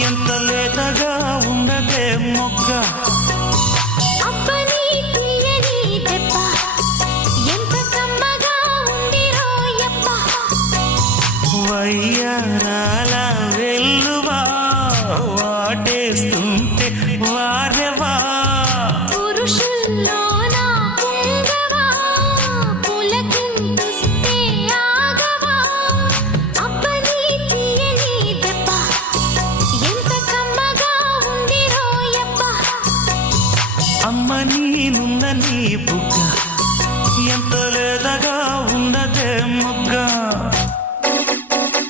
ఎంత లేతగా ఉన్నదే మొగ్గ అబ్బని తీయని దెబ్బ ఎంత కమ్మగా ఉంది రోయప్ప వయ్యారాల వెల్లువా వాటేస్తుంటే వారెవా పురుషుల్లోన పుంగవా పులకింతుస్తే ఆగవా అబ్బని తీయని దెబ్బ ఎంత కమ్మగా ఉంది రోయప్ప అమ్మ నీనున్న నీ బుగ్గ